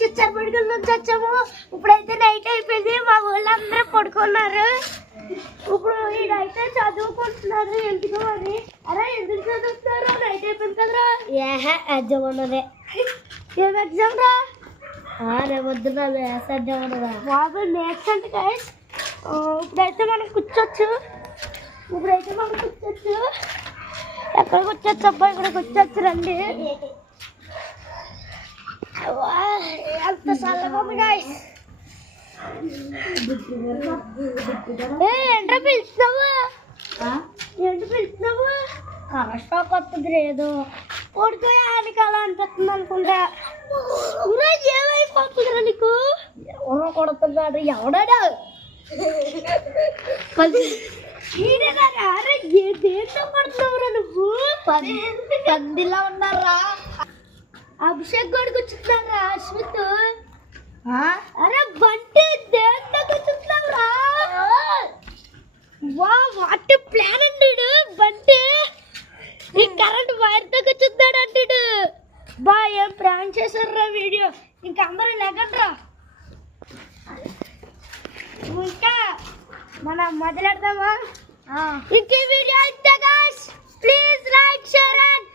చిచ్చారు medical నుంచి వచ్చాము. ఇప్పుడైతే నైట్ అయిపోయింది. మా ఊళ్ళందరూ పడుకున్నారు. ఇప్పుడు ఈడైతే చదువుకుంటున్నారు. ఎందుకు మరి అరే ఎందుకు చదువుతున్నారు? నైట్ అయిపోయింది కదరా. ఎగ్జామ్ ఉన్నదే. ఏం ఎగ్జామ్ రా? రేపు వద్దున్నా ఎగ్జామ్ ఉన్నదా బాబు? నెక్స్ట్ అంటే గైస్ ఇప్పుడైతే మనం కూర్చోచ్చు. ఎక్కడ కూర్చోచ్చు అబ్బా? ఇక్కడ కూర్చోచ్చు రండి. ఎంత చల్లగా ఉంది గైస్. ఏంట్రా పిలుస్తున్నావు? కరెస్టాక్ వస్తుంది లేదు పడుకోయానికి అలా అనిపిస్తుంది అనుకుంటా. ఏమైపోతుందిరా నీకు? ఎవరో కొడుతున్నాడు. ఎవడాడు? దేంతో పడుతున్నావురా నువ్వు? పందిలా ఉన్నారా? అభిషేక్ గడు కూర్చున్నారా? అశ్విత్ అరే బంటి దేంతో కూర్చున్నావురా? వా వాట్ ప్లాన్ అంటాడు బంటి. ఈ కరెంట్ వైర్తో కూర్చున్నాడు అంటాడు. బా ఏం ప్రాంక్ చేశారా వీడియో. ఇంకా అందరూ లెగండ్రా. ఇంకా మనం మొదలెడదామా? ఇంకే వీడియో అయితే guys please like share and